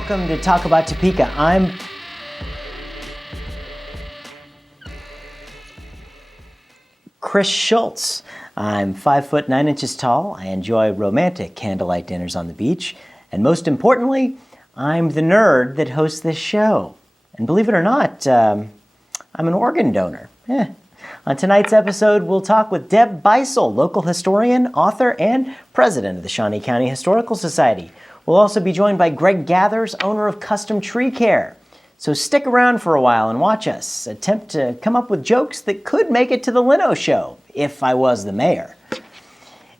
Welcome to Talk About Topeka. I'm Chris Schultz. I'm 5 foot 9 inches tall. I enjoy romantic candlelight dinners on the beach. And most importantly, I'm the nerd that hosts this show. And believe it or not, I'm an organ donor. On tonight's episode, we'll talk with Deb Bisel, local historian, author, and president of the Shawnee County Historical Society. We'll also be joined by Greg Gathers, owner of Custom Tree Care. So stick around for a while and watch us attempt to come up with jokes that could make it to the Leno show, if I was the mayor.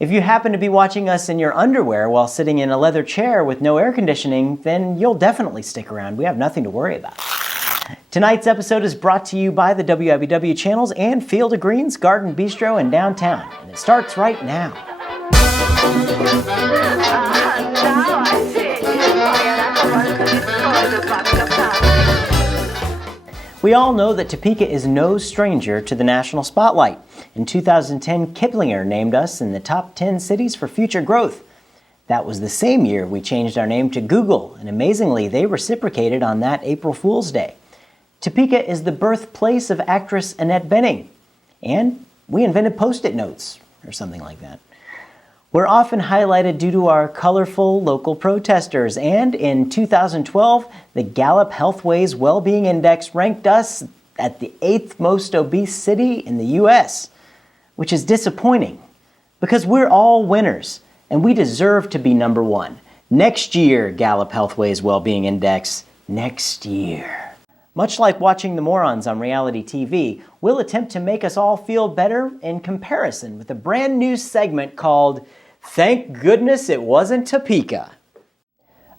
If you happen to be watching us in your underwear while sitting in a leather chair with no air conditioning, then you'll definitely stick around. We have nothing to worry about. Tonight's episode is brought to you by the WIBW channels and Field of Greens Garden Bistro in downtown. And it starts right now. We all know that Topeka is no stranger to the national spotlight. In 2010, Kiplinger named us in the top 10 cities for future growth. That was the same year we changed our name to Google, and amazingly, they reciprocated on that April Fool's Day. Topeka is the birthplace of actress Annette Bening, and we invented Post-it notes, or something like that. We're often highlighted due to our colorful local protesters, and in 2012, the Gallup Healthways Wellbeing Index ranked us at the 8th most obese city in the U.S., which is disappointing, because we're all winners, and we deserve to be number one. Next year, Gallup Healthways Wellbeing Index, next year. Much like watching the morons on reality TV, we'll attempt to make us all feel better in comparison with a brand new segment called Thank Goodness It Wasn't Topeka.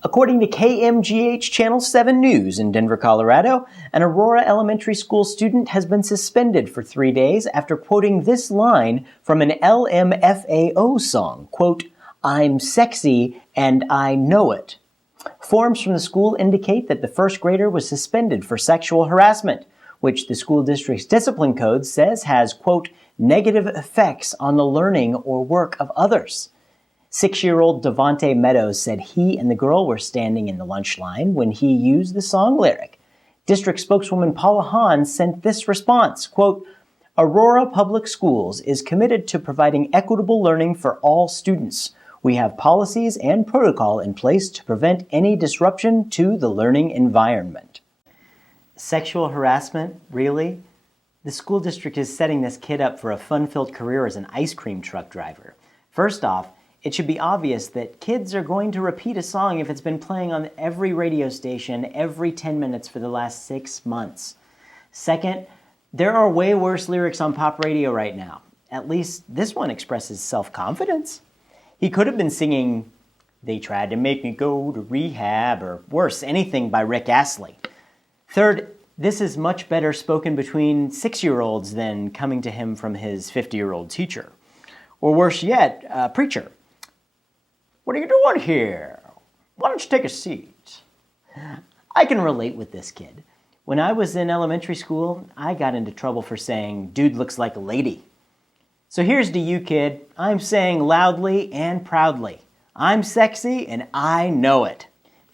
According to KMGH Channel 7 News in Denver, Colorado, an Aurora Elementary School student has been suspended for 3 days after quoting this line from an LMFAO song, quote, "I'm sexy and I know it." Forms from the school indicate that the first grader was suspended for sexual harassment, which the school district's discipline code says has, quote, negative effects on the learning or work of others. 6-year-old Devonte Meadows said he and the girl were standing in the lunch line when he used the song lyric. District spokeswoman Paula Hahn sent this response, quote, "Aurora Public Schools is committed to providing equitable learning for all students. We have policies and protocol in place to prevent any disruption to the learning environment." Sexual harassment? Really? The school district is setting this kid up for a fun-filled career as an ice cream truck driver. First off, it should be obvious that kids are going to repeat a song if it's been playing on every radio station every 10 minutes for the last 6 months. Second, there are way worse lyrics on pop radio right now. At least this one expresses self-confidence. He could have been singing, "They Tried to Make Me Go to Rehab," or worse, anything by Rick Astley. Third, this is much better spoken between 6-year-olds than coming to him from his 50-year-old teacher. Or worse yet, a preacher. "What are you doing here? Why don't you take a seat?" I can relate with this kid. When I was in elementary school, I got into trouble for saying, "Dude looks like a lady." So here's to you, kid. I'm saying loudly and proudly, I'm sexy and I know it.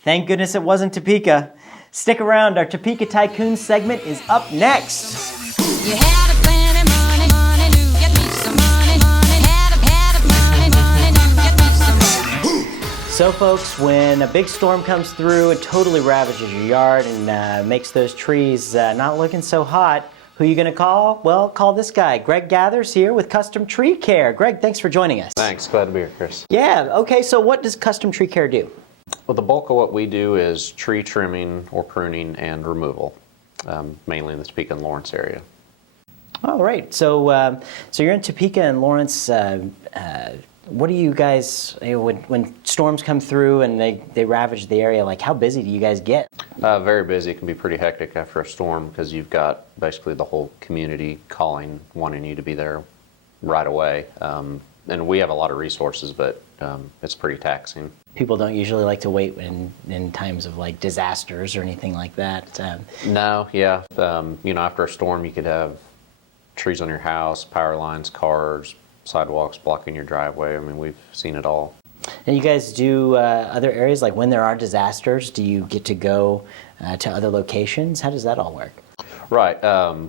Thank goodness it wasn't Topeka. Stick around, our Topeka Tycoon segment is up next. You had a plenty money to get me some money, had a money to get me some money. So folks, when a big storm comes through, it totally ravages your yard and makes those trees not looking so hot. Who are you going to call? Well, call this guy. Greg Gathers here with Custom Tree Care. Greg, thanks for joining us. Thanks. Glad to be here, Chris. Yeah. Okay, so what does Custom Tree Care do? Well, the bulk of what we do is tree trimming or pruning and removal, mainly in the Topeka and Lawrence area. All right. So you're in Topeka and Lawrence. What do you guys, when storms come through and they ravage the area, like how busy do you guys get? Very busy. It can be pretty hectic after a storm because you've got basically the whole community calling, wanting you to be there right away. And we have a lot of resources, but it's pretty taxing. People don't usually like to wait in times of like disasters or anything like that. No, yeah. After a storm, you could have trees on your house, power lines, cars, sidewalks blocking your driveway. I mean, we've seen it all. And you guys do other areas, like when there are disasters, do you get to go to other locations? How does that all work? Right.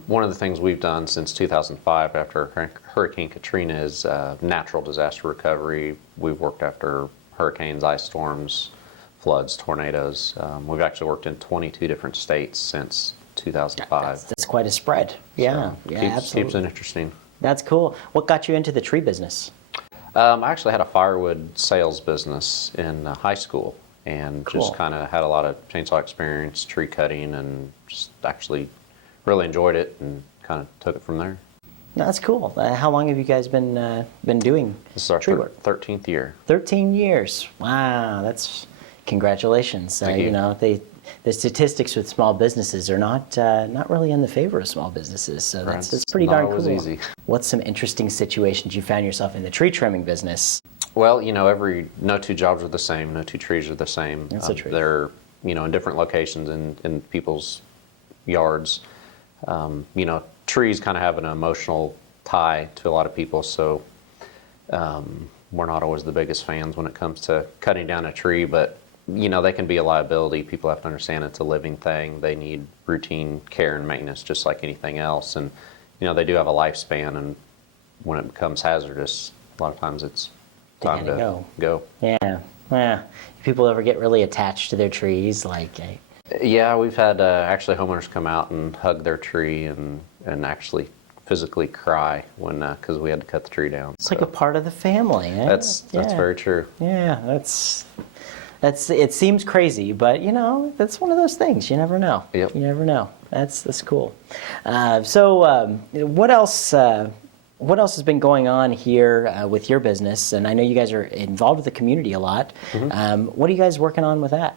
One of the things we've done since 2005 after Hurricane Katrina is natural disaster recovery. We've worked after hurricanes, ice storms, floods, tornadoes. We've actually worked in 22 different states since 2005. That's quite a spread. Yeah, So yeah, keeps absolutely. it interesting. That's cool. What got you into the tree business? I actually had a firewood sales business in high school and Cool. just kind of had a lot of chainsaw experience, tree cutting, and just actually really enjoyed it and kind of took it from there. That's cool. How long have you guys been doing This is our tree work? 13th year. 13 years. Wow, that's congratulations. Thank you. You know, the statistics with small businesses are not really in the favor of small businesses, so that's It's pretty not darn always cool. easy. What's some interesting situations you found yourself in the tree trimming business? Well, no two jobs are the same, no two trees are the same. That's the truth. They're, in different locations in people's yards. Trees kind of have an emotional tie to a lot of people, so we're not always the biggest fans when it comes to cutting down a tree, but they can be a liability. People have to understand it's a living thing. They need routine care and maintenance just like anything else. And, they do have a lifespan, and when it becomes hazardous, a lot of times it's time gotta to go. Yeah, yeah. People ever get really attached to their trees? Yeah, we've had actually homeowners come out and hug their tree and actually physically cry when because we had to cut the tree down. it's like a part of the family. Eh? That's very true. Yeah, it seems crazy, but that's one of those things. You never know. Yep. You never know. That's cool. What else? What else has been going on here with your business? And I know you guys are involved with the community a lot. What are you guys working on with that?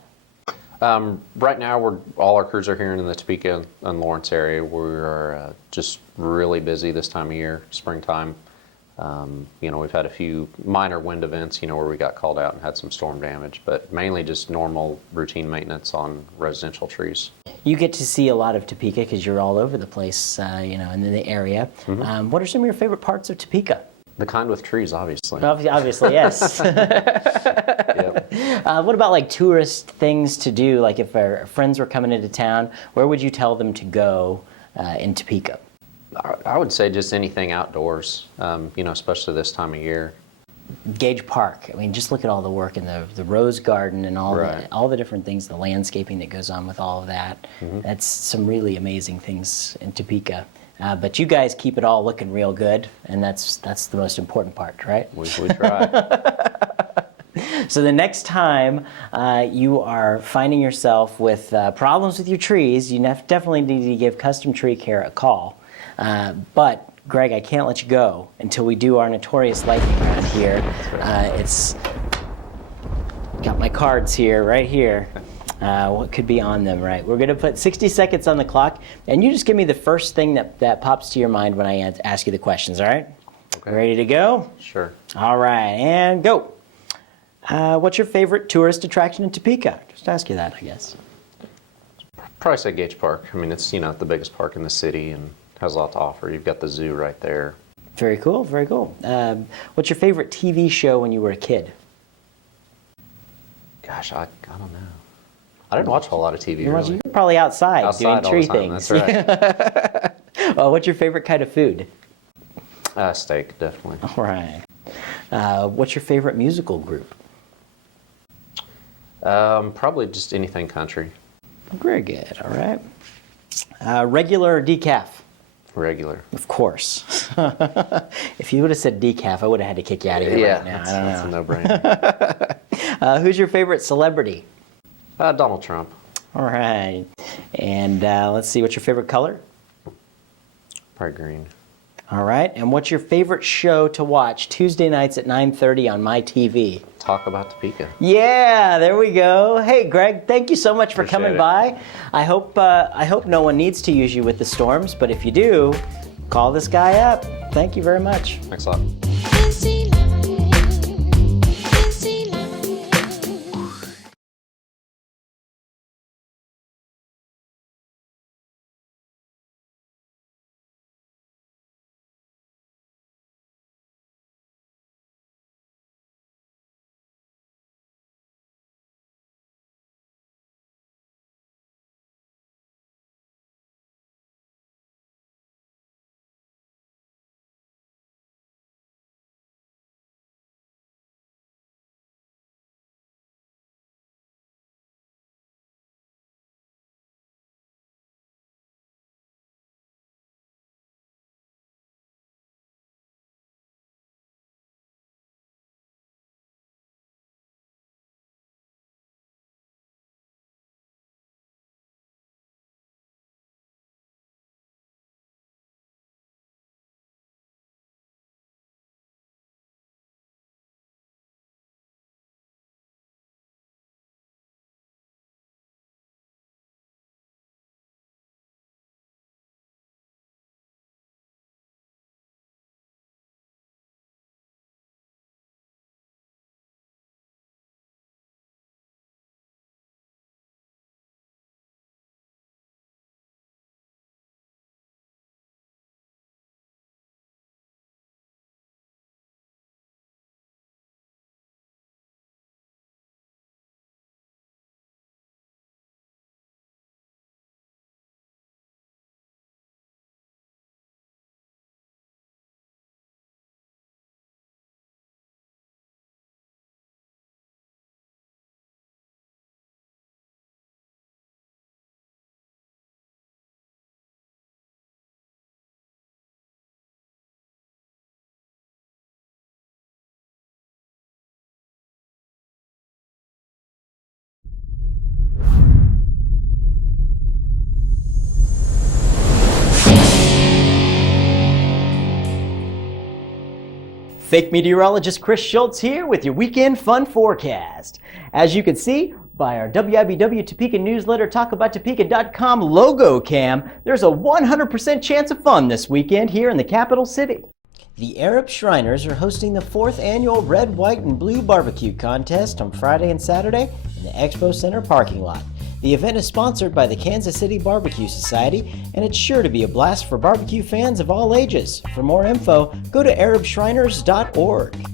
Right now, all our crews are here in the Topeka and Lawrence area. We're just really busy this time of year, springtime. We've had a few minor wind events, where we got called out and had some storm damage, but mainly just normal routine maintenance on residential trees. You get to see a lot of Topeka because you're all over the place, and in the area. What are some of your favorite parts of Topeka? The kind with trees, obviously. Obviously, yes. Yep. What about like tourist things to do? Like if our friends were coming into town, where would you tell them to go in Topeka? I would say just anything outdoors, especially this time of year. Gage Park. I mean, just look at all the work in the Rose Garden and Right. all the different things, the landscaping that goes on with all of that. That's some really amazing things in Topeka. But you guys keep it all looking real good, and that's the most important part, right? We try. So the next time you are finding yourself with problems with your trees, you definitely need to give Custom Tree Care a call. But Greg, I can't let you go until we do our notorious lightning round here. It's got my cards here, right here. What could be on them, right? We're going to put 60 seconds on the clock, and you just give me the first thing that pops to your mind when I ask you the questions, all right? Okay. Ready to go? Sure. All right, and go. What's your favorite tourist attraction in Topeka? Just ask you that, I guess. Probably say Gage Park. I mean, it's the biggest park in the city and has a lot to offer. You've got the zoo right there. Very cool, very cool. What's your favorite TV show when you were a kid? Gosh, I don't know. I didn't watch a whole lot of TV. You're Really. probably outside doing all tree the time. things. That's right. What's your favorite kind of food? Steak, definitely. All right. What's your favorite musical group? Probably just anything country. Very good, all right. Regular or decaf? Regular. Of course. If you would have said decaf, I would have had to kick you out of here right now. That's a no-brainer. Who's your favorite celebrity? Donald Trump. All right. And let's see, what's your favorite color? Probably green. All right. And what's your favorite show to watch Tuesday nights at 9:30 on my TV? Talk about Topeka. Yeah, there we go. Hey, Greg, thank you so much for Appreciate coming it. by. I hope no one needs to use you with the storms, but if you do, call this guy up. Thank you very much. Thanks a lot. Busy Fake meteorologist Chris Schultz here with your weekend fun forecast. As you can see by our WIBW Topeka newsletter talkabouttopeka.com logo cam, there's a 100% chance of fun this weekend here in the capital city. The Arab Shriners are hosting the 4th annual Red, White, and Blue Barbecue Contest on Friday and Saturday in the Expo Center parking lot. The event is sponsored by the Kansas City Barbecue Society, and it's sure to be a blast for barbecue fans of all ages. For more info, go to arabshriners.org.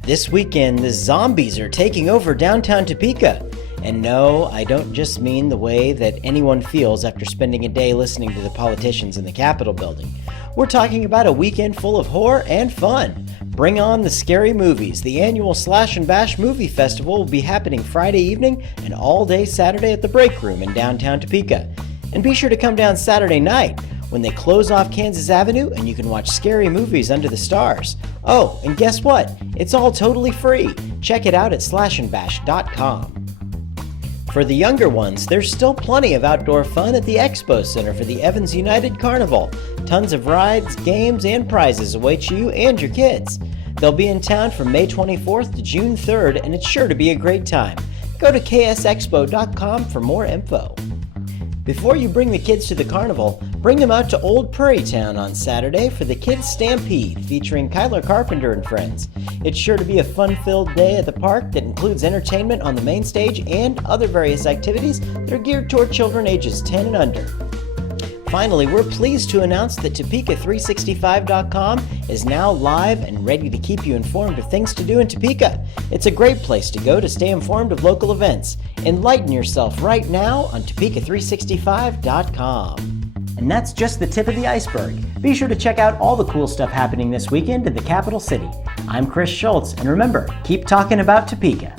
This weekend, the zombies are taking over downtown Topeka. And no, I don't just mean the way that anyone feels after spending a day listening to the politicians in the Capitol building. We're talking about a weekend full of horror and fun. Bring on the scary movies. The annual Slash and Bash Movie Festival will be happening Friday evening and all day Saturday at the Break Room in downtown Topeka. And be sure to come down Saturday night when they close off Kansas Avenue and you can watch scary movies under the stars. Oh, and guess what? It's all totally free. Check it out at slashandbash.com. For the younger ones, there's still plenty of outdoor fun at the Expo Center for the Evans United Carnival. Tons of rides, games, and prizes await you and your kids. They'll be in town from May 24th to June 3rd, and it's sure to be a great time. Go to ksexpo.com for more info. Before you bring the kids to the carnival, bring them out to Old Prairie Town on Saturday for the Kids Stampede featuring Kyler Carpenter and friends. It's sure to be a fun-filled day at the park that includes entertainment on the main stage and other various activities that are geared toward children ages 10 and under. Finally, we're pleased to announce that Topeka365.com is now live and ready to keep you informed of things to do in Topeka. It's a great place to go to stay informed of local events. Enlighten yourself right now on Topeka365.com. And that's just the tip of the iceberg. Be sure to check out all the cool stuff happening this weekend in the capital city. I'm Chris Schultz, and remember, keep talking about Topeka.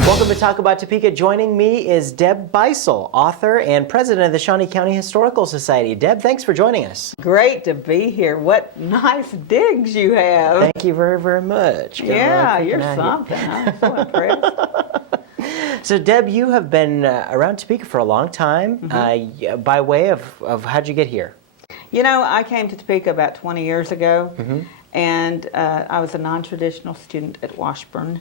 Welcome to Talk About Topeka. Joining me is Deb Bisel, author and president of the Shawnee County Historical Society. Deb, thanks for joining us. Great to be here. What nice digs you have. Thank you very, very much. Yeah, you're something. I'm so impressed. So, Deb, you have been around Topeka for a long time. By way of how'd you get here? You know, I came to Topeka about 20 years ago, and I was a non-traditional student at Washburn.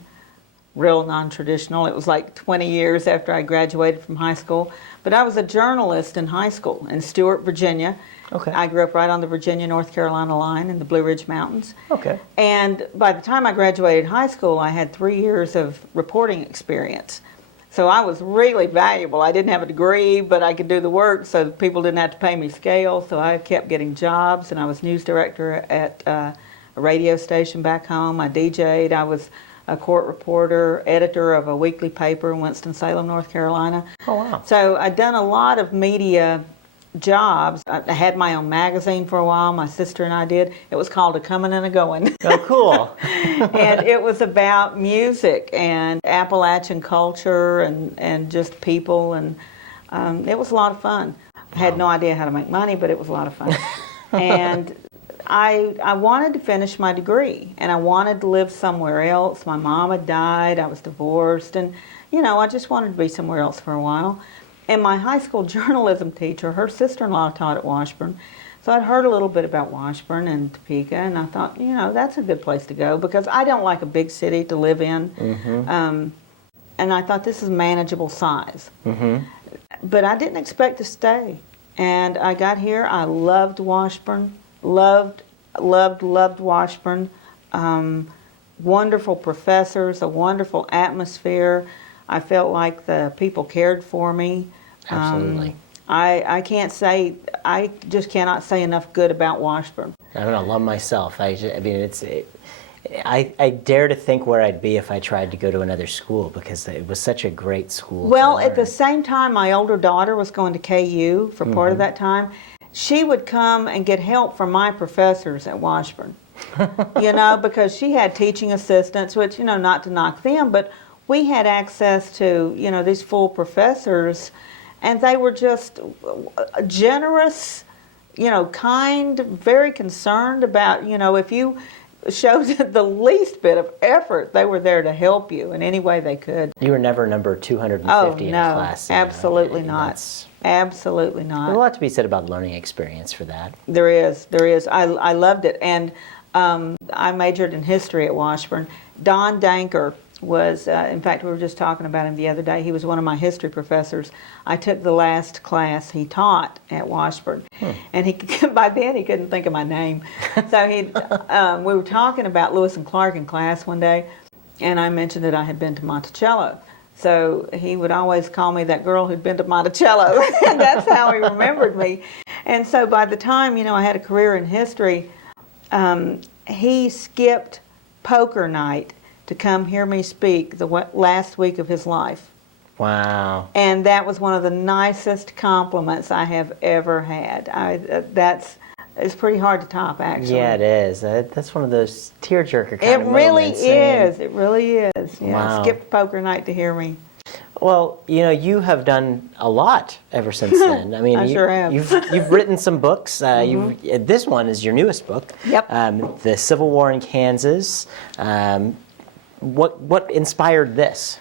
Real non-traditional. It was like 20 years after I graduated from high school. But I was a journalist in high school in Stewart, Virginia. Okay. I grew up right on the Virginia-North Carolina line in the Blue Ridge Mountains. Okay. And by the time I graduated high school, I had 3 years of reporting experience. So I was really valuable. I didn't have a degree, but I could do the work, so people didn't have to pay me scale. So I kept getting jobs, and I was news director at a radio station back home. I DJ'd. I was a court reporter, editor of a weekly paper in Winston-Salem, North Carolina. Oh, wow. So I'd done a lot of media jobs. I had my own magazine for a while, my sister and I did. It was called A Comin' and a Goin'. Oh, cool. And it was about music and Appalachian culture and just people, and it was a lot of fun. I had no idea how to make money, but it was a lot of fun. And I wanted to finish my degree, and I wanted to live somewhere else. My mom had died, I was divorced, and you know, I just wanted to be somewhere else for a while. And my high school journalism teacher, her sister-in-law taught at Washburn, so I'd heard a little bit about Washburn and Topeka, and I thought, you know, that's a good place to go because I don't like a big city to live in. And I thought this is manageable size. But I didn't expect to stay. And I got here, I loved Washburn. Loved Washburn. Wonderful professors, a wonderful atmosphere. I felt like the people cared for me. Absolutely. I can't say, I just cannot say enough good about Washburn. I love myself. I dare to think where I'd be if I tried to go to another school because it was such a great school. Well, at the same time, my older daughter was going to KU for part of that time. She would come and get help from my professors at Washburn, you know, because she had teaching assistants, which, you know, not to knock them, but we had access to, you know, these full professors, and they were just generous, you know, kind, very concerned about, you know, if you showed the least bit of effort, they were there to help you in any way they could. You were never number 250 Oh, in no, a class. absolutely Okay, not. There's Absolutely a not. lot to be said about learning experience for that. There is. I loved it. And I majored in history at Washburn. Don Danker was, in fact, we were just talking about him the other day. He was one of my history professors. I took the last class he taught at Washburn. And he by then he couldn't think of my name. So we were talking about Lewis and Clark in class one day, and I mentioned that I had been to Monticello. So he would always call me that girl who'd been to Monticello, and that's how he remembered me. And so by the time, I had a career in history, he skipped poker night to come hear me speak the last week of his life. Wow. And that was one of the nicest compliments I have ever had. It's pretty hard to top, actually. Yeah, it is. That's one of those tearjerker kind It of really moments. is. It really is. Yeah, Wow. skipped poker night to hear me. Well, you have done a lot ever since then. I mean, I sure have. You've written some books. This one is your newest book. Yep. The Civil War in Kansas. What inspired this?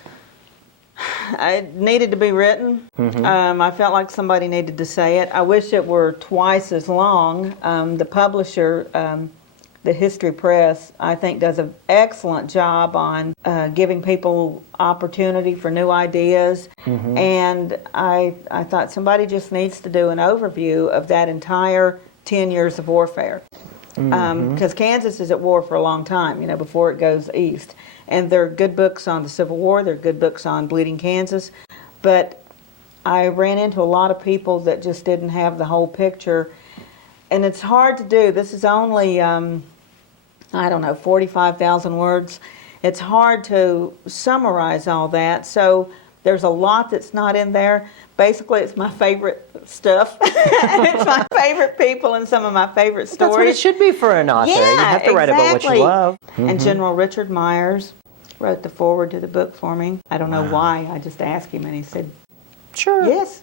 It needed to be written. I felt like somebody needed to say it. I wish it were twice as long. The publisher, the History Press, I think does an excellent job on giving people opportunity for new ideas. And I thought somebody just needs to do an overview of that entire 10 years of warfare. Because Kansas is at war for a long time, before it goes east. And there are good books on the Civil War, there are good books on Bleeding Kansas, but I ran into a lot of people that just didn't have the whole picture. And it's hard to do. This is only, 45,000 words. It's hard to summarize all that, so there's a lot that's not in there. Basically, it's my favorite stuff. It's my favorite people and some of my favorite stories. That's what it should be for an author. Yeah, You have to write about what you exactly. love. And General Richard Myers wrote the foreword to the book for me. I don't know why. I just asked him, and he said, Sure. yes.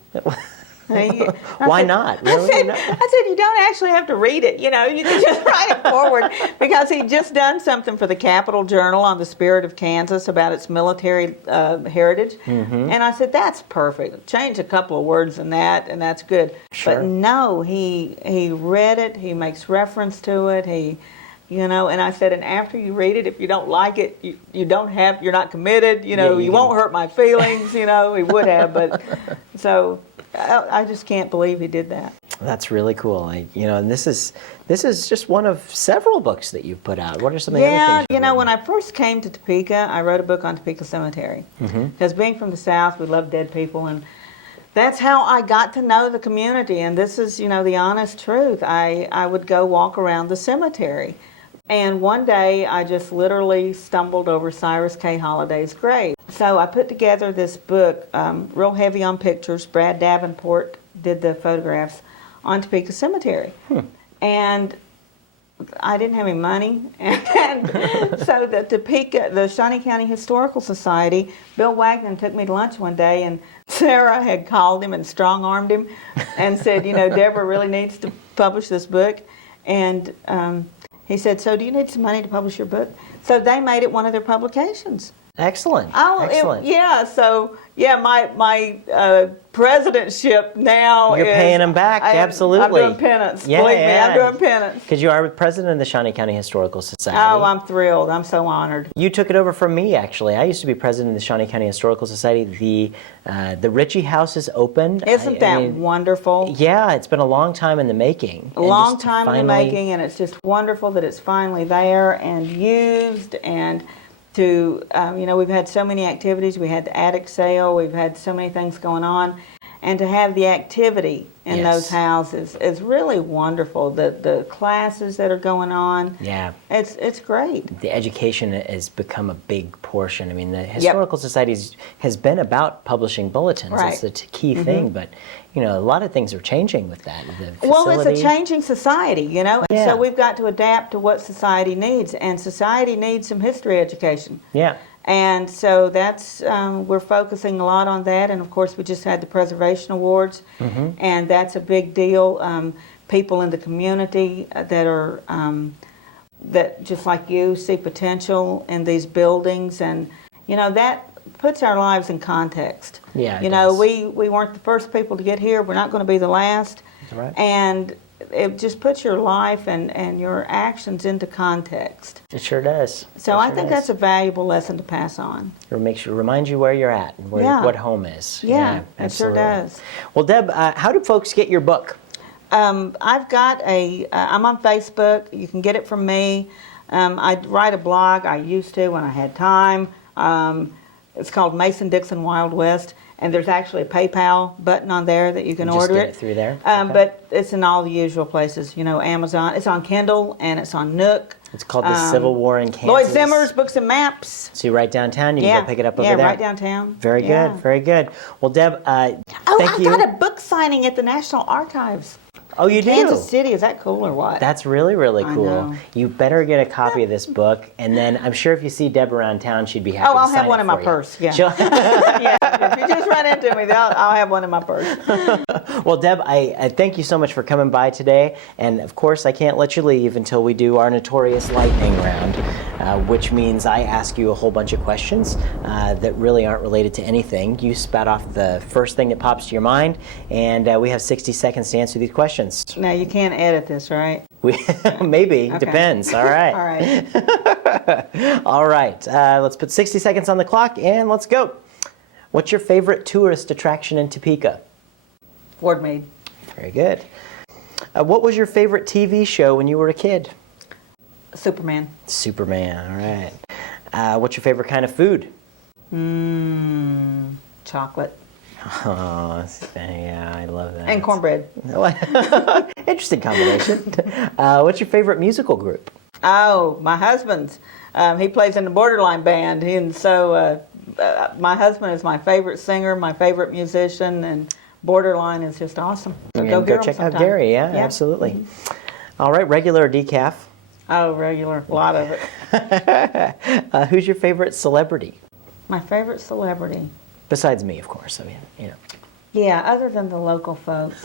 Why not? I Really? said, you don't actually have to read it. You can just write it forward, because he'd just done something for the Capitol Journal on the spirit of Kansas about its military heritage. And I said, that's perfect. Change a couple of words in that, and that's good. Sure. But no, he read it. He makes reference to it. And I said, and after you read it, if you don't like it, you're not committed. You won't hurt my feelings. He would have, but so. I just can't believe he did that. That's really cool. And this is just one of several books that you've put out. What are some of the other things? Yeah, when I first came to Topeka, I wrote a book on Topeka Cemetery. Because being from the South, we love dead people, and that's how I got to know the community. And this is, the honest truth. I would go walk around the cemetery. And one day, I just literally stumbled over Cyrus K. Holliday's grave. So I put together this book, real heavy on pictures. Brad Davenport did the photographs on Topeka Cemetery. And I didn't have any money. And so the Shawnee County Historical Society, Bill Wagner took me to lunch one day, and Sarah had called him and strong-armed him and said, Deborah really needs to publish this book. And he said, so do you need some money to publish your book? So they made it one of their publications. Excellent. Excellent. My presidentship now You're is... paying them back, absolutely. I'm doing penance. Yeah, Believe me, I'm doing penance. Because you are president of the Shawnee County Historical Society. Oh, I'm thrilled. I'm so honored. You took it over from me, actually. I used to be president of the Shawnee County Historical Society. The Ritchie House is open. Isn't that wonderful? Yeah, it's been a long time in the making. A long time in the making, and it's just wonderful that it's finally there and used. And we've had so many activities. We had the attic sale. We've had so many things going on. And to have the activity in those houses is really wonderful. The classes that are going on. Yeah. It's great. The education has become a big portion. I mean, the Historical Society has been about publishing bulletins. Right. It's the key thing, but a lot of things are changing with that. Well, it's a changing society, Yeah. So we've got to adapt to what society needs, and society needs some history education. Yeah. And so that's we're focusing a lot on that, and of course we just had the Preservation Awards, and that's a big deal. People in the community that are that just like you see potential in these buildings, and that puts our lives in context. Yeah, it you know, does. we weren't the first people to get here. We're not going to be the last. That's right. And it just puts your life and your actions into context. It sure does. So I think that's a valuable lesson to pass on. It makes you remind you where you're at and what home is. Yeah, it sure absolutely. does. Well, Deb, how do folks get your book? I've got I'm on Facebook. You can get it from me. I write a blog. I used to when I had time. It's called Mason Dixon Wild West, and there's actually a PayPal button on there that you can order get it through there? Okay. But it's in all the usual places. Amazon. It's on Kindle and it's on Nook. It's called The Civil War in Kansas. Lloyd Zimmer's Books and Maps. So you write downtown, you can go pick it up over there. Yeah, right downtown. Very good, very good. Well, Deb, thank you. I got a book signing at the National Archives. Oh, you do? Kansas City, is that cool or what? That's really, really I cool. know. You better get a copy of this book, and then I'm sure if you see Deb around town, she'd be happy to I'll sign have one it in my for you. purse. Yeah. Yeah. If you just run into me, I'll have one in my purse. Well, Deb, I thank you so much for coming by today, and of course I can't let you leave until we do our notorious lightning round, which means I ask you a whole bunch of questions that really aren't related to anything. You spout off the first thing that pops to your mind, and we have 60 seconds to answer these questions. Now, you can't edit this, right? Maybe, Okay. depends. All right. All right. All right, let's put 60 seconds on the clock and let's go. What's your favorite tourist attraction in Topeka? Ford Meade. Very good. What was your favorite TV show when you were a kid? Superman. Superman, all right. What's your favorite kind of food? Chocolate. Oh, yeah, I love that. And cornbread. Interesting combination. What's your favorite musical group? Oh, my husband's. He plays in the Borderline band, and so my husband is my favorite singer, my favorite musician, and Borderline is just awesome. So And go hear check him out sometime. Gary, yeah, absolutely. All right, regular or decaf? Oh, regular, a lot of it. Who's your favorite celebrity? My favorite celebrity. Besides me, of course. I mean, Yeah, other than the local folks.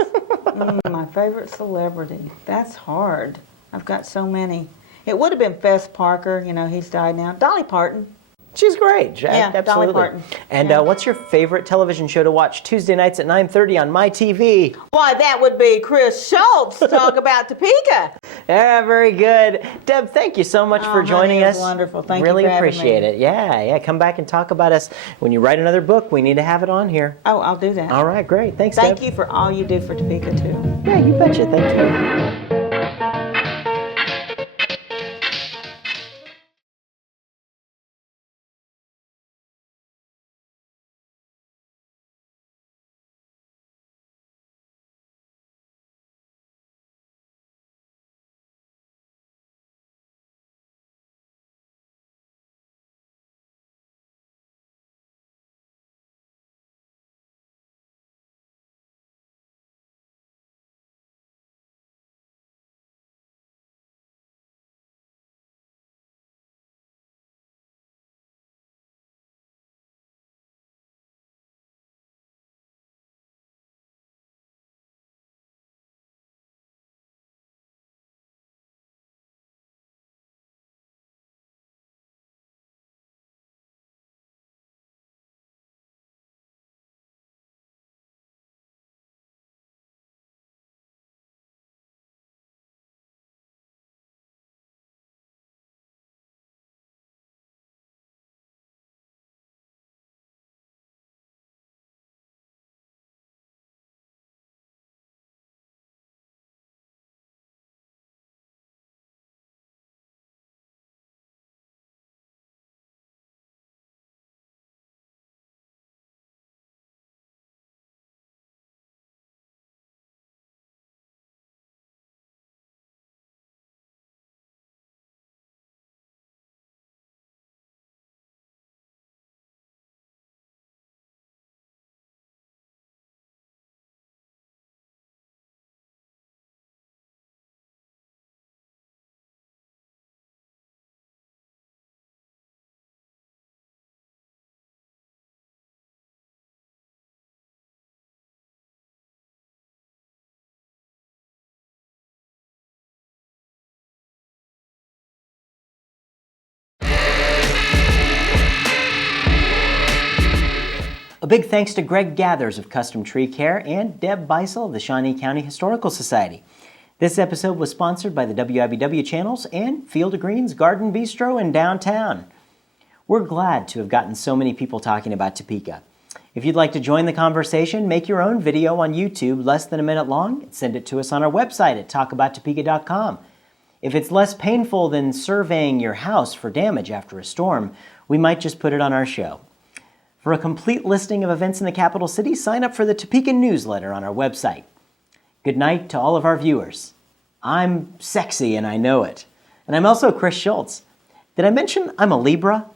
My favorite celebrity. That's hard. I've got so many. It would have been Fess Parker. He's died now. Dolly Parton. She's great. Yeah, absolutely. Dolly Parton. And Yeah. what's your favorite television show to watch Tuesday nights at 9:30 on My TV? Why, that would be Chris Schultz to talk about Topeka. Yeah, very good. Deb, thank you so much for joining honey, it was us. wonderful. Thank you really for having appreciate me. it. Yeah. Come back and talk about us. When you write another book, we need to have it on here. Oh, I'll do that. All right, great. Thanks, Thank Deb. you for all you do for Topeka, too. Yeah, you betcha. Thank you. big thanks to Greg Gathers of Custom Tree Care and Deb Bisel of the Shawnee County Historical Society. This episode was sponsored by the WIBW channels and Field of Green's Garden Bistro in downtown. We're glad to have gotten so many people talking about Topeka. If you'd like to join the conversation, make your own video on YouTube less than a minute long and send it to us on our website at talkabouttopeka.com. If it's less painful than surveying your house for damage after a storm, we might just put it on our show. For a complete listing of events in the capital city, sign up for the Topeka newsletter on our website. Good night to all of our viewers. I'm sexy and I know it. And I'm also Chris Schultz. Did I mention I'm a Libra?